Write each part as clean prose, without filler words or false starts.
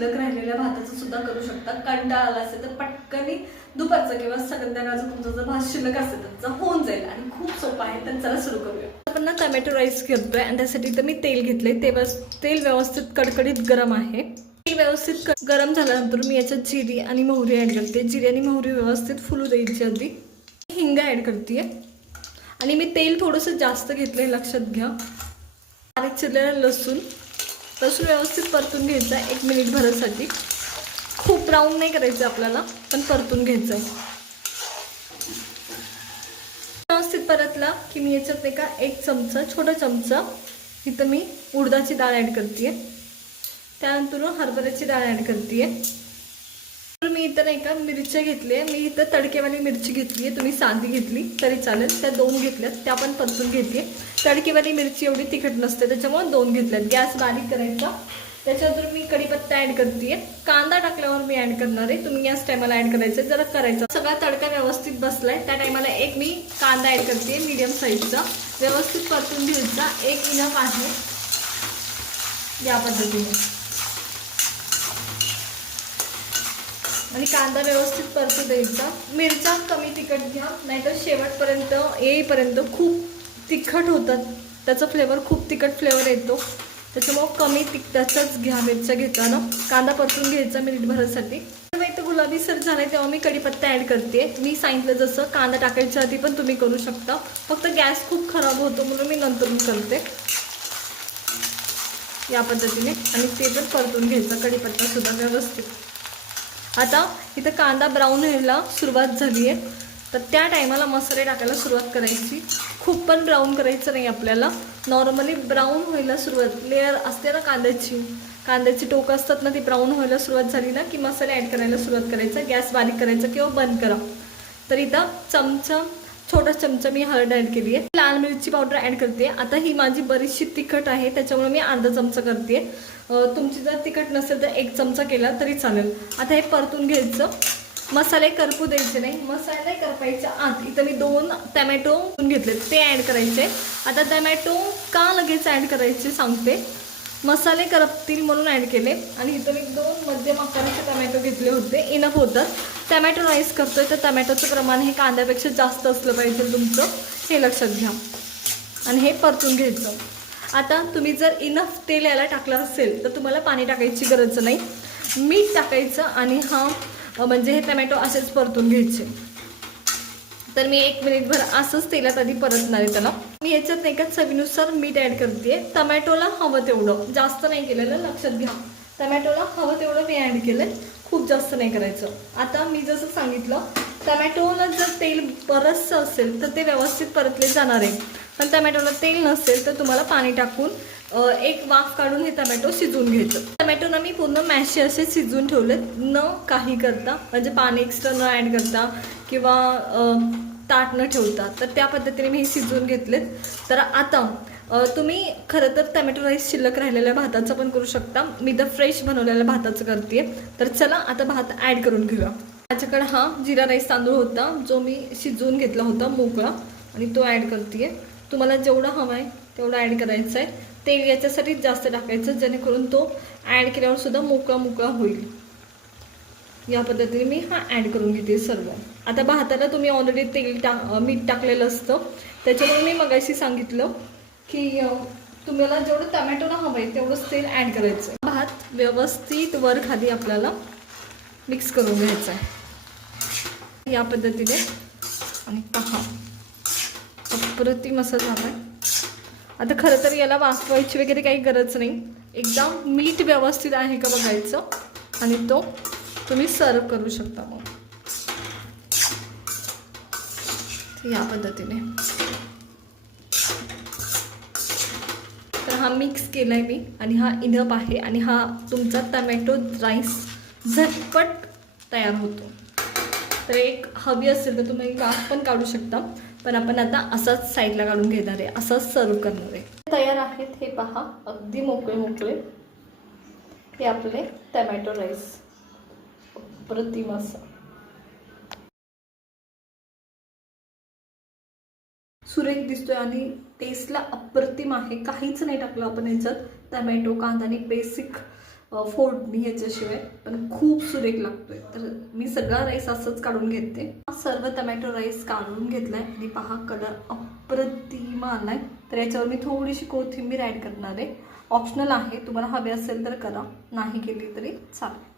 शिल्लक राहिलेल्या भाताचं सुद्धा करू शकता. कंटाळा आला असेल तर पटकन दुपारचं किंवा संध्याकाळचं तुमचा जर भात शिल्लक असेल तर होऊन जाईल आणि खूप सोपं आहे. तर चला सुरू करूया. आपण ना टोमॅटो राईस करतोय आणि त्यासाठी तर मी तेल घेतलंय. तेल व्यवस्थित कडकडीत गरम आहे. तेल व्यवस्थित गरम झाल्यानंतर मी याच्यात जिरी आणि मोहरी ॲड करते. जिरी आणि मोहरी व्यवस्थित फुलू द्यायची. आधी हिंग ॲड करते आणि मी तेल थोडंसं जास्त घेतलंय, लक्षात घ्या. बारीक चिरलेलं लसूण व्यवस्थित परतून घ्यायचा 1 मिनिट भरासाठी. खूप ब्राऊन नाही करायचं आपल्याला, पण परतून घ्यायचं आहे. व्यवस्थित परतला की मी याच्यात एक चमचा, छोटा चमचा इथं मी उडदाची डाळ ॲड करते. त्यानंतर हरभऱ्याची डाळ ॲड करते. मी इथं मिरच्या घेतल्या. मी इथं तडकेवाली मिरची घेतली आहे. तुम्ही साधी घेतली तरी चालेल. त्या 2 घेतल्यात, त्या पण परतून घेते. तडकेवाली मिरची एवढी तिखट नसते, त्याच्यामुळे 2 घेतल्यात. गॅस बारीक करायचा. त्याच्यानंतर मी कढीपत्ता ॲड करते. कांदा टाकल्यावर मी ॲड करणार आहे. तुम्ही याच टायमाला ॲड करायचं. जरा करायचं सगळा तडका व्यवस्थित बसलाय त्या टायमाला मी कांदा ॲड करते मीडियम साईजचा. व्यवस्थित परतून घ्यायचा. एक इनफ आहे या पद्धतीने. आणि कांदा व्यवस्थित परतू द्यायचा. मिरच्या कमी तिखट घ्या, नाहीतर शेवटपर्यंत येईपर्यंत खूप तिखट होतात. त्याचा फ्लेवर खूप तिखट फ्लेवर येतो. त्याच्यामुळे कमी तिखटाचाच घ्या मिरच्या घेताना. कांदा परतून घ्यायचा मिनिटभरासाठी. जेव्हा इथं गुलाबीसर झालाय तेव्हा मी कढीपत्ता ॲड करते. मी सांगितलं जसं कांदा टाकायच्या आधी पण तुम्ही करू शकता. फक्त गॅस खूप खराब होतो म्हणून मी नंतरून करते या पद्धतीने. आणि ते पण परतून घ्यायचा कढीपत्ता सुद्धा व्यवस्थित. आता इथं कांदा ब्राऊन व्हायला सुरुवात झाली आहे, तर त्या टायमाला मसाले टाकायला सुरुवात करायची. खूप पण ब्राऊन करायचं नाही आपल्याला. नॉर्मली ब्राऊन व्हायला सुरुवात, लेअर असते ना कांद्याची टोकं असतात ना, ती ब्राऊन व्हायला सुरुवात झाली ना की मसाले ॲड करायला सुरुवात करायचा. गॅस बारीक करायचा किंवा बंद करा. तर इथं छोटा चमचा मी हळद ॲड केली आहे. लाल मिरची पावडर ॲड करते. आता ही माझी बरीचशी तिखट आहे, त्याच्यामुळे मी अर्धा चमचा करते. तुमची जर तिखट नसेल तर 1 चमचा केला तरी चालेल. आता हे परतून घ्यायचं. मसाले करपू द्यायचे नाही. मसाले करपायच्या आत इथं मी 2 टोमॅटो घेतले, ते ॲड करायचे. आता टोमॅटो का लगेच ॲड करायचे सांगते. मसाले करपतील म्हणून ॲड केले. आणि इथं मी 2 मध्यम आकाराचे टोमॅटो घेतले होते, इनफ होतात. टोमॅटो राईस करतोय तर टोमॅटोचं प्रमाण हे कांद्यापेक्षा जास्त असलं पाहिजे तुमचं, हे लक्षात घ्या. आणि हे परतून घ्यायचं. आता तुम्ही जर इनफ तेल याला टाकलं असेल तर तुम्हाला पाणी टाकायची गरज नाही. मीठ टाकायचं आणि म्हणजे हे टोमॅटो असेच परतून घ्यायचे. तर मी 1 मिनिटभर असंच तेलात आधी परतणार आहे त्याला. मी याच्यात चवीनुसार मीठ ॲड करते. टोमॅटोला हवं तेवढं, जास्त नाही केलेलं, लक्षात घ्या. टोमॅटोला हवं तेवढं मी ॲड केलं, खूप जास्त नाही करायचं. आता मी जसं सांगितलं, टोमॅटोला जर तेल बरंचसं असेल तर ते व्यवस्थित परतले जाणार आहे. पण टोमॅटोला तेल नसेल तर तुम्हाला पाणी टाकून एक वाफ काढून हे टोमॅटो शिजवून घ्यायचं. टोमॅटोना मी पूर्ण मॅशे असे शिजवून ठेवलेत, न काही करता, म्हणजे पाणी एक्स्ट्रा न ॲड करता किंवा ताट न ठेवता. तर त्या पद्धतीने मी हे शिजवून घेतलेत. तर आता तुम्ही खरं तर टोमॅटो राईस शिल्लक राहिलेल्या भाताचं पण करू शकता. मी तर फ्रेश बनवलेल्या भाताचं करते. तर चला आता भात ॲड करून घेऊया. माझ्याकडे हा जिरा राईस तांदूळ होता, जो मी शिजवून घेतला होता मोकळा, आणि तो ॲड करते. तुम्हाला जेवढा हवा आहे तेवढा ॲड करायचा आहे. तेल याच्यासाठी जास्त टाकायचं, जेणेकरून तो ॲड केल्यावर सुद्धा मोकळा होईल. या पद्धतीने मी हा ॲड करून घेते सर्व. आता भाताला तुम्ही ऑलरेडी मीठ टाकलेलं असतं, त्याच्यामुळे मी मगाशी सांगितलं की तुम्हाला जेवढं टोमॅटोला हवं आहे तेवढंच तेल ॲड करायचं. भात व्यवस्थित वर खाली आपल्याला मिक्स करून घ्यायचा आहे या पद्धतीने. आणि पहा, अप्रतिम असं झालं आहे. आता खरं तर याला वाफवायची वगैरे काही गरज नाही. एकदा मीठ व्यवस्थित आहे का बघायचं आणि तो तुम्ही सर्व करू शकता. मग या पद्धतीने तर हा मिक्स केलाय मी, आणि हा इनफ आहे. आणि हा तुमचा टोमॅटो राईस झटपट तयार होतो. तर एक हवी असेल तर तुम्ही वाफ पण काढू शकता, पण आपण आता असाच साईडला काढून घेणार आहे, असाच सर्व करणार आहे. तयार आहेत हे पहा, अगदी मोकळे. हे आपले टोमॅटो राईस अप्रतिम असं सुरेख दिसतोय आणि टेस्टला अप्रतिम आहे. काहीच नाही टाकलं आपण याच्यात. टोमॅटो, कांदा आणि बेसिक फोडणी ह्याच्याशिवाय, पण खूप सुरेख लागतोय. तर मी सगळा राईस असंच काढून घेते. सर्व टमॅटो राईस काढून घेतलाय आणि पहा कलर अप्रतिम आलाय. तर याच्यावर मी थोडीशी कोथिंबीर ॲड करणार आहे. ऑप्शनल आहे, तुम्हाला हवे असेल तर करा, नाही केली तरी चालेल.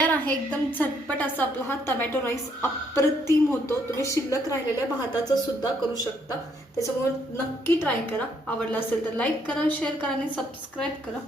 तयार आहे एकदम झटपट असा आपला हा टमॅटो राईस. अप्रतिम होतो. तुम्ही शिल्लक राहिलेल्या भाताचं सुद्धा करू शकता. त्याच्यामुळे नक्की ट्राय करा. आवडला असेल तर लाईक करा, शेअर करा आणि सबस्क्राईब करा.